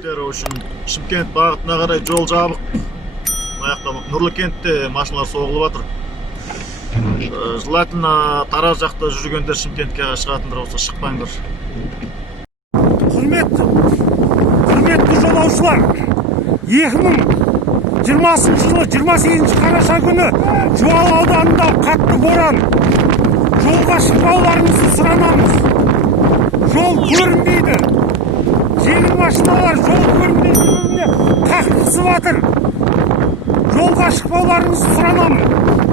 кештері үшін Шымкент бағытына қарай жол жабық. Аяқта Нұрлыкентте машиналар соғылып жатыр. Желательно Тараз жақта жүргендер Шымкентке шығатындар болса шықпаңдар. Құрметті жолаушылар, 2020 жылы 28 қараша күні Жуалы ауданында қатты боран. Жолға шықпауларыңызды сұранамыз. Жол көрінбейді. Жеңіл машиналар жол көрінбейді, қақтығысып жатыр. Жолға шықпауларыңызды сұранамыз.